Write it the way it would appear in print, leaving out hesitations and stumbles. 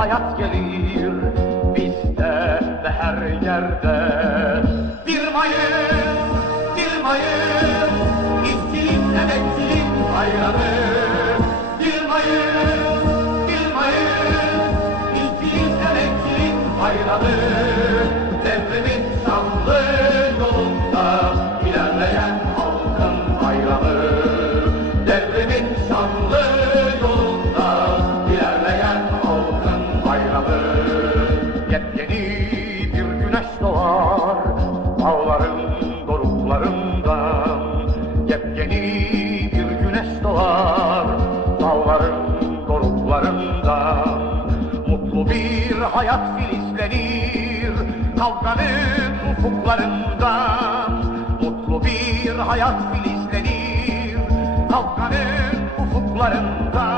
hayat gelir bizde ve her yerde. 1 Mayıs, işçinin, emekçinin bayramı. 1 Mayıs, işçinin, emekçinin bayramı. Devrimin şanlı yolunda ilerleyen halkın bayramı. Devrimin şanlı yolunda ilerleyen halkın bayramı. Yepyeni bir güneş doğar dağların doruklarından. Yepyeni bir güneş doğar dağların doruklarından. Mutlu bir hayat filizlenir kavganın ufuklarından. Mutlu bir hayat filizlenir kavganın ufuklarından.